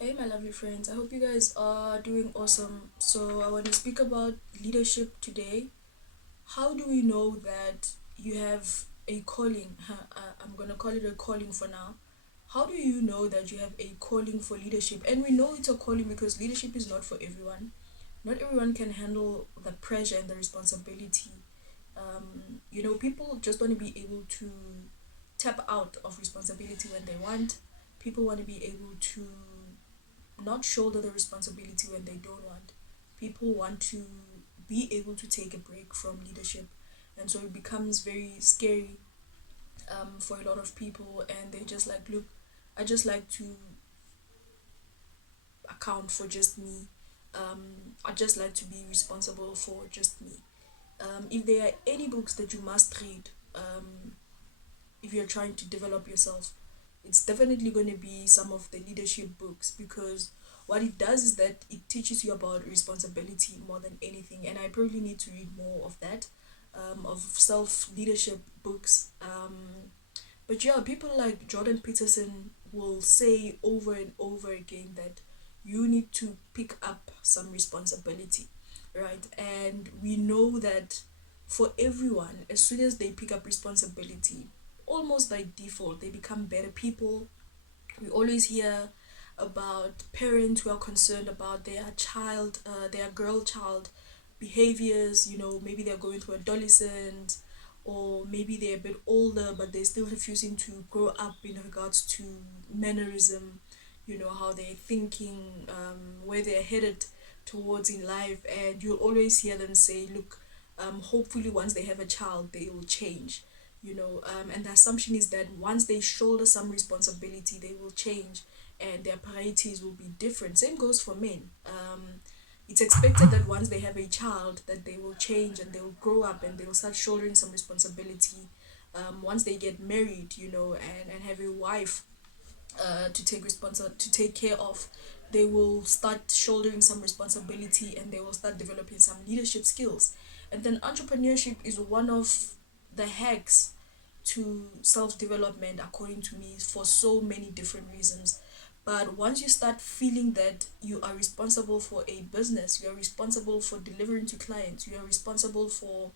Hey, my lovely friends. I hope you guys are doing awesome. So, I want to speak about leadership today. How do we know that you have a calling? I'm going to call it a calling for now. How do you know that you have a calling for leadership? And we know it's a calling because leadership is not for everyone. Not everyone can handle the pressure and the responsibility. People just want to be able to tap out of responsibility when they want. People want to be able to not shoulder the responsibility when they don't want. People want to be able to take a break from leadership, and so it becomes very scary for a lot of people, and they just like, look, I just like to account for just me. I just like to be responsible for just me. If there are any books that you must read, if you're trying to develop yourself, it's definitely going to be some of the leadership books because what it does is that it teaches you about responsibility more than anything. And I probably need to read more of that, of self leadership books. But yeah, people like Jordan Peterson will say over and over again that you need to pick up some responsibility, right? And we know that for everyone, as soon as they pick up responsibility, almost by default, they become better people. We always hear about parents who are concerned about their girl child behaviors. Maybe they're going through adolescence, or maybe they're a bit older, but they're still refusing to grow up in regards to mannerism. How they're thinking, where they're headed towards in life, and you'll always hear them say, "Look, hopefully once they have a child, they will change." And the assumption is that once they shoulder some responsibility, they will change and their priorities will be different. Same goes for men. It's expected that once they have a child that they will change and they will grow up and they will start shouldering some responsibility. Once they get married, and have a wife to take care of, they will start shouldering some responsibility and they will start developing some leadership skills. And then entrepreneurship is one of the hacks to self-development, according to me, for so many different reasons. But once you start feeling that you are responsible for a business, you are responsible for delivering to clients, you are responsible for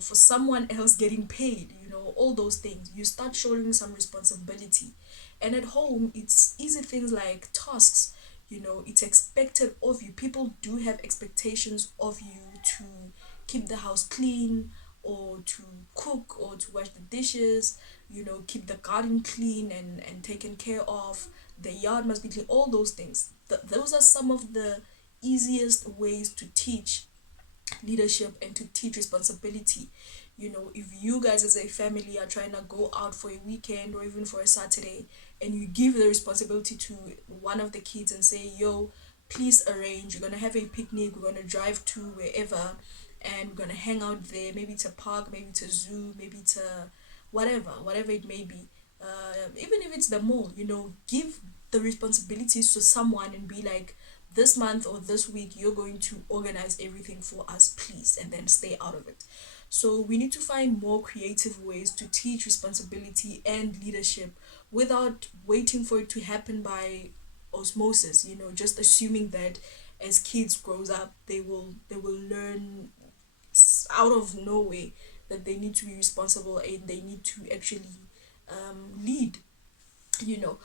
someone else getting paid, all those things, you start showing some responsibility. And at home, it's easy things like tasks. It's expected of you. People do have expectations of you to keep the house clean, or to cook, or to wash the dishes, keep the garden clean and taken care of. The yard must be clean, all those things. Those are some of the easiest ways to teach leadership and to teach responsibility. If you guys as a family are trying to go out for a weekend or even for a Saturday, and you give the responsibility to one of the kids and say, yo, please arrange, we're gonna have a picnic, we're gonna drive to wherever, and we're gonna hang out there, maybe it's a park, maybe it's a zoo, maybe it's a whatever it may be. Even if it's the mall, give the responsibilities to someone and be like, this month or this week you're going to organize everything for us, please, and then stay out of it. So we need to find more creative ways to teach responsibility and leadership without waiting for it to happen by osmosis, just assuming that as kids grows up, they will learn out of nowhere that they need to be responsible and they need to actually lead, you know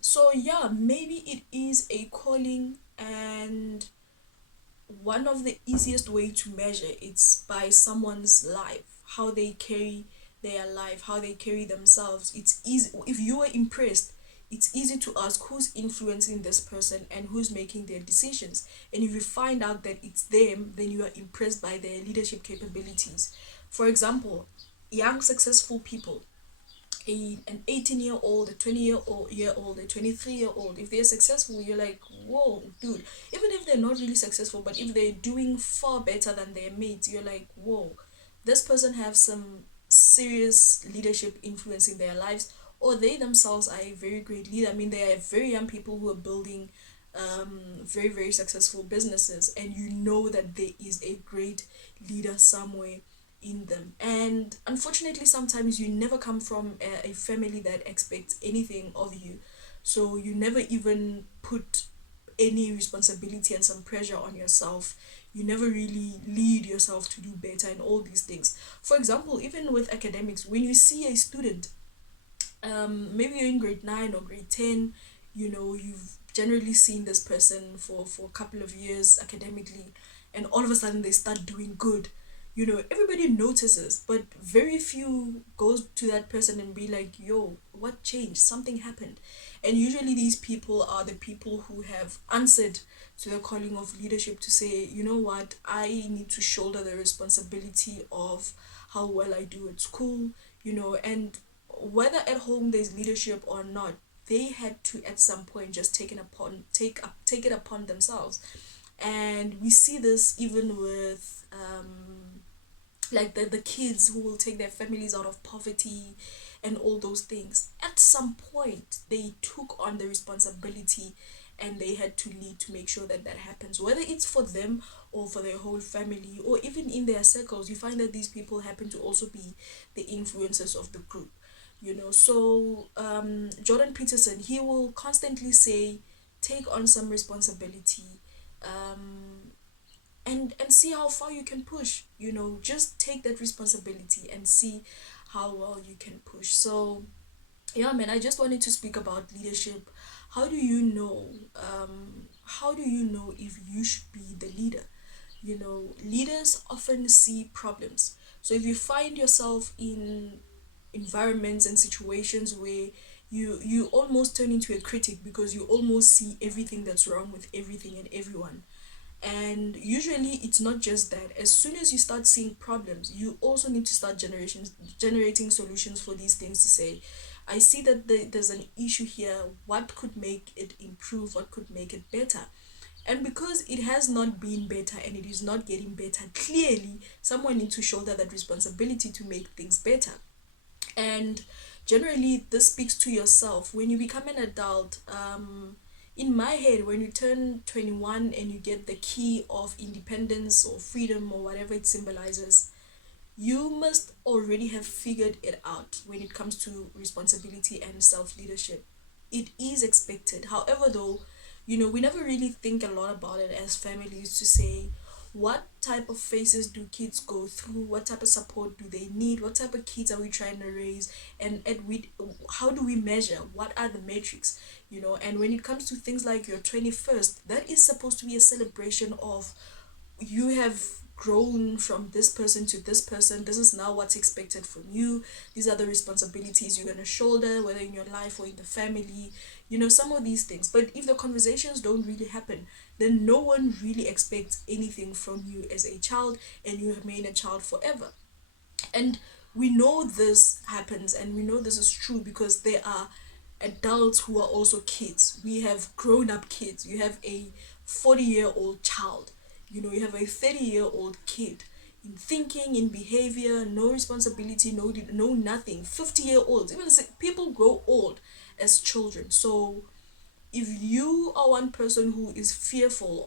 so yeah, maybe it is a calling. And one of the easiest way to measure it's by someone's life, how they carry their life, how they carry themselves. It's easy if you are impressed, it's easy to ask who's influencing this person and who's making their decisions. And if you find out that it's them, then you are impressed by their leadership capabilities. For example, young successful people, an 18-year-old, a 20-year-old, a 23-year-old, if they're successful, you're like, whoa, dude. Even if they're not really successful, but if they're doing far better than their mates, you're like, whoa, this person have some serious leadership influence in their lives, or they themselves are a very great leader. I mean, they are very young people who are building very, very successful businesses, and you know that there is a great leader somewhere in them. And unfortunately, sometimes you never come from a family that expects anything of you. So you never even put any responsibility and some pressure on yourself. You never really lead yourself to do better and all these things. For example, even with academics, when you see a student, maybe you're in grade 9 or grade 10, you've generally seen this person for a couple of years academically, and all of a sudden they start doing good. Everybody notices, but very few goes to that person and be like, yo, what changed? Something happened. And usually these people are the people who have answered to the calling of leadership to say, you know what, I need to shoulder the responsibility of how well I do at school, and whether at home there's leadership or not, they had to at some point just take it upon themselves. And we see this even with like the kids who will take their families out of poverty and all those things. At some point they took on the responsibility, and they had to lead to make sure that that happens, whether it's for them or for their whole family, or even in their circles. You find that these people happen to also be the influencers of the group. So Jordan Peterson, he will constantly say, take on some responsibility, um and see how far you can push. Just take that responsibility and see how well you can push. So yeah, man, I just wanted to speak about leadership. How do you know if you should be the leader? Leaders often see problems. So if you find yourself in environments and situations where you almost turn into a critic because you almost see everything that's wrong with everything and everyone. And usually it's not just that. As soon as you start seeing problems, you also need to start generating solutions for these things, to say, I see that there's an issue here. What could make it improve? What could make it better? And because it has not been better and it is not getting better, clearly someone needs to shoulder that responsibility to make things better. And generally this speaks to yourself when you become an adult. In my head, when you turn 21 and you get the key of independence or freedom or whatever it symbolizes, you must already have figured it out when it comes to responsibility and self leadership. It is expected. However, though, we never really think a lot about it as families, to say, what type of phases do kids go through? What type of support do they need? What type of kids are we trying to raise? And how do we measure? What are the metrics? And when it comes to things like your 21st, that is supposed to be a celebration of, you have grown from this person to this person. This is now what's expected from you. These are the responsibilities you're going to shoulder, whether in your life or in the family. Some of these things. But if the conversations don't really happen, then no one really expects anything from you as a child, and you remain a child forever. And we know this happens, and we know this is true because there are adults who are also kids. We have grown up kids. You have a 40-year-old child. You have a 30-year-old kid, in thinking, in behavior, no responsibility, no nothing. 50-year-olds, even people grow old as children. So if you are one person who is fearful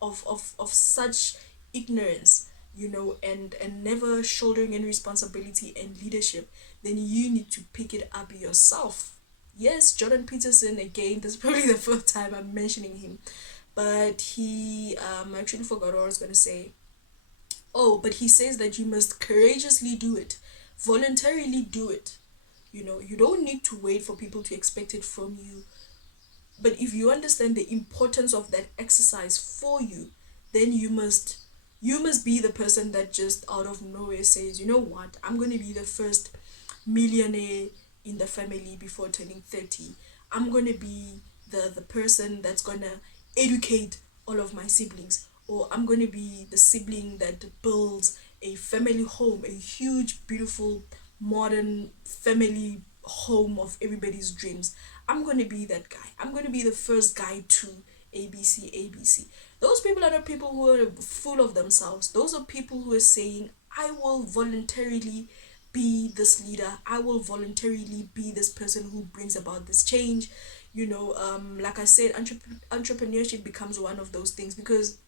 of such ignorance, and never shouldering any responsibility and leadership, then you need to pick it up yourself. Yes, Jordan Peterson, again, this is probably the first time I'm mentioning him, but he, I actually forgot what I was going to say. Oh, but he says that you must courageously do it, voluntarily do it. You don't need to wait for people to expect it from you. But if you understand the importance of that exercise for you, then you must be the person that just out of nowhere says, you know what, I'm going to be the first millionaire in the family before turning 30. I'm going to be the person that's going to educate all of my siblings, or I'm going to be the sibling that builds a family home, a huge, beautiful, modern family home of everybody's dreams. I'm going to be that guy. I'm going to be the first guy to ABC, ABC. Those people are not people who are full of themselves. Those are people who are saying, I will voluntarily be this leader. I will voluntarily be this person who brings about this change. Like I said, entrepreneurship becomes one of those things, because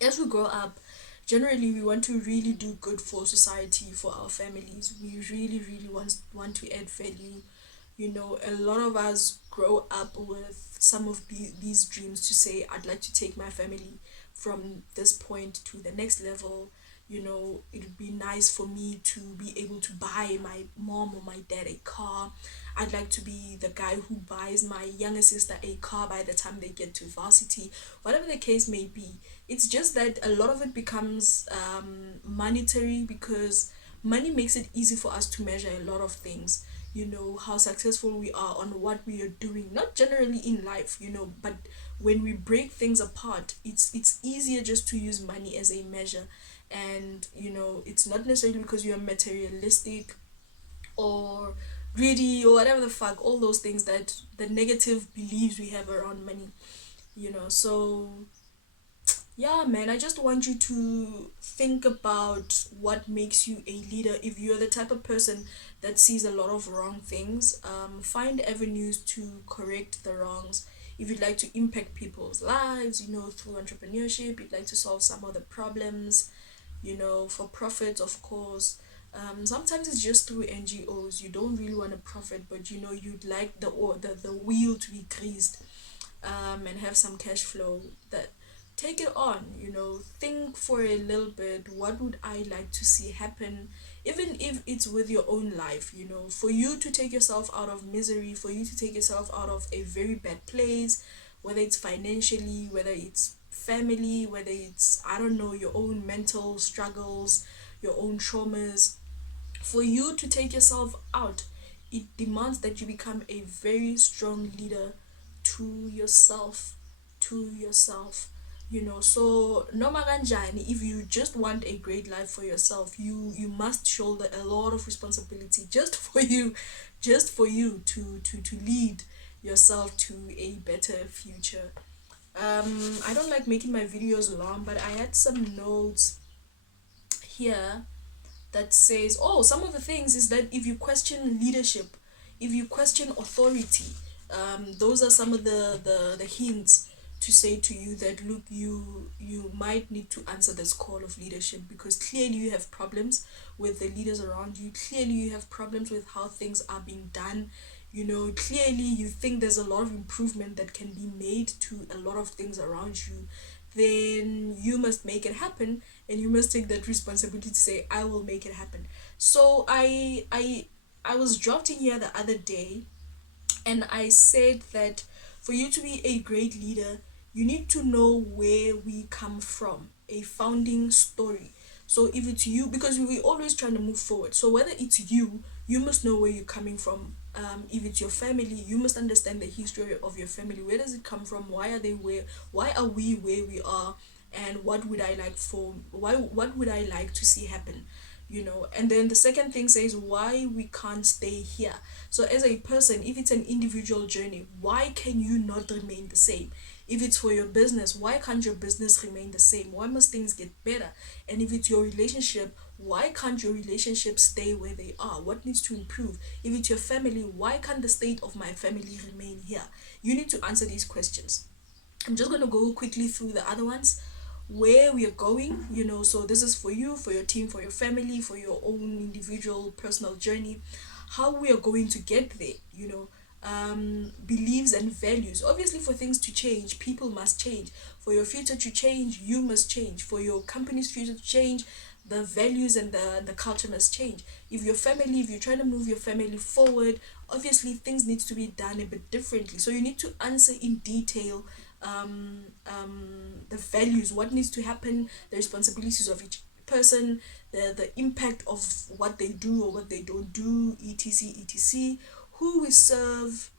as we grow up, generally we want to really do good for society, for our families. We really, really want to add value A lot of us grow up with some of these dreams to say, I'd like to take my family from this point to the next level. It would be nice for me to be able to buy my mom or my dad a car. I'd like to be the guy who buys my younger sister a car by the time they get to varsity, whatever the case may be. It's just that a lot of it becomes monetary, because money makes it easy for us to measure a lot of things. How successful we are on what we are doing, not generally in life, but when we break things apart, it's easier just to use money as a measure. And it's not necessarily because you're materialistic or greedy or whatever the fuck, all those things, that the negative beliefs we have around money. So yeah, man, I just want you to think about what makes you a leader. If you're the type of person that sees a lot of wrong things, find avenues to correct the wrongs. If you'd like to impact people's lives, through entrepreneurship, you'd like to solve some of the problems, for profit, of course. Sometimes it's just through NGOs. You don't really want to profit, but you'd like the wheel to be greased, and have some cash flow. That take it on. Think for a little bit, what would I like to see happen, even if it's with your own life. For you to take yourself out of misery, for you to take yourself out of a very bad place, whether it's financially, whether it's family, whether it's, I don't know, your own mental struggles, your own traumas. For you to take yourself out, it demands that you become a very strong leader to yourself. To yourself. So noma kanjani, if you just want a great life for yourself, you must shoulder a lot of responsibility just for you, to lead yourself to a better future. I don't like making my videos long, but I had some notes here that says, oh, some of the things is that if you question leadership, if you question authority, those are some of the hints to say to you that, look, you might need to answer this call of leadership, because clearly you have problems with the leaders around you. Clearly you have problems with how things are being done. Clearly you think there's a lot of improvement that can be made to a lot of things around you. Then you must make it happen, and you must take that responsibility to say, I will make it happen. So I was dropped in here the other day, and I said that for you to be a great leader, you need to know where we come from, a founding story. So if it's you, because we're always trying to move forward. So whether it's you must know where you're coming from. If it's your family, you must understand the history of your family. Where does it come from? Why are they where? Why are we where we are? And what would I like to see happen? And then the second thing says why we can't stay here. So as a person, if it's an individual journey, why can you not remain the same? If it's for your business, why can't your business remain the same? Why must things get better? And if it's your relationship, why can't your relationship stay where they are? What needs to improve? If it's your family, why can't the state of my family remain here? You need to answer these questions. I'm just going to go quickly through the other ones, where we are going. So this is for you, for your team, for your family, for your own individual personal journey, how we are going to get there. Beliefs and values. Obviously, for things to change, people must change. For your future to change, you must change. For your company's future to change, the values and the culture must change. If you're trying to move your family forward, obviously things need to be done a bit differently. So you need to answer in detail, the values, what needs to happen, the responsibilities of each person, the impact of what they do or what they don't do, etc, who we serve,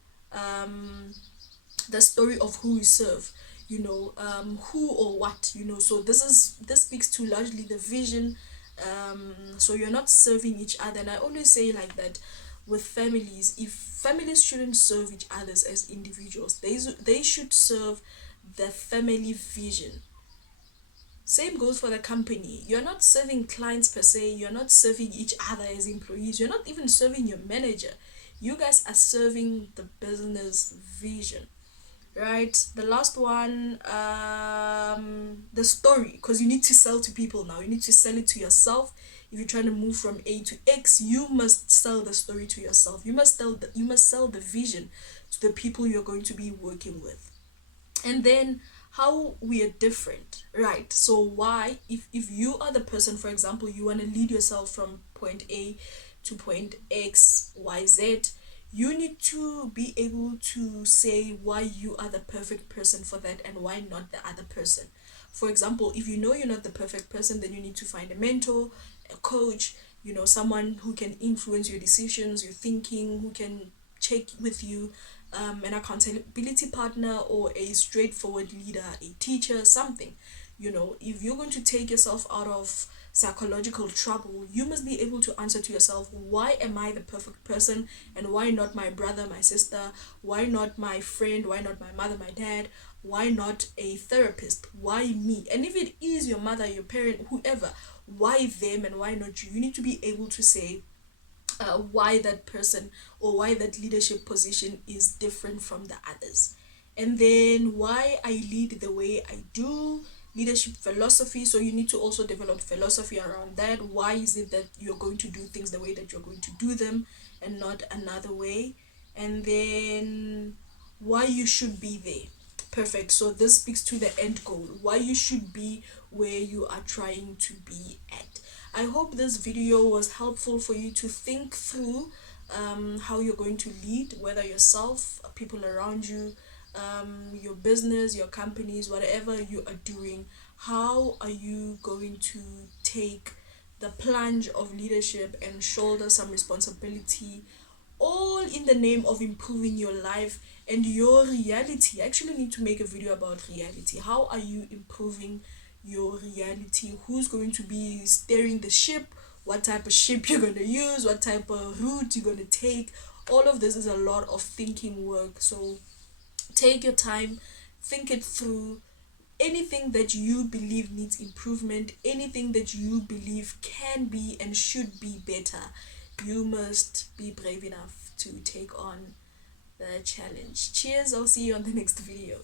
the story of who we serve, who or what, so this speaks to largely the vision. So you're not serving each other, and I always say like that with families, if families shouldn't serve each others as individuals, they should serve the family vision. Same goes for the company. You're not serving clients per se, you're not serving each other as employees, you're not even serving your manager. You guys are serving the business vision, right? The last one, the story, because you need to sell to people now. You need to sell it to yourself, if you're trying to move from A to X, you must sell the story to yourself. You must sell the vision to the people you're going to be working with. And then how we are different, right? So why, if you are the person, for example, you want to lead yourself from point A to point XYZ, you need to be able to say why you are the perfect person for that and why not the other person. For example, if you know you're not the perfect person, then you need to find a mentor, a coach, someone who can influence your decisions, your thinking, who can check with you, an accountability partner, or a straightforward leader, a teacher, something. If you're going to take yourself out of psychological trouble, you must be able to answer to yourself, why am I the perfect person, and why not my brother, my sister, why not my friend, why not my mother, my dad, why not a therapist, why me? And if it is your mother, your parent, whoever, why them and why not you? You need to be able to say why that person or why that leadership position is different from the others. And then why I lead the way I do, leadership philosophy. So you need to also develop philosophy around that. Why is it that you're going to do things the way that you're going to do them and not another way? And then why you should be there. Perfect. So this speaks to the end goal, why you should be where you are trying to be at. I hope this video was helpful for you to think through how you're going to lead, whether yourself, people around you, your business, your companies, whatever you are doing. How are you going to take the plunge of leadership and shoulder some responsibility, all in the name of improving your life and your reality? I actually need to make a video about reality. How are you improving your reality? Who's going to be steering the ship? What type of ship you're going to use? What type of route you're going to take? All of this is a lot of thinking work. So take your time, think it through. Anything that you believe needs improvement, anything that you believe can be and should be better, you must be brave enough to take on the challenge. Cheers, I'll see you on the next video.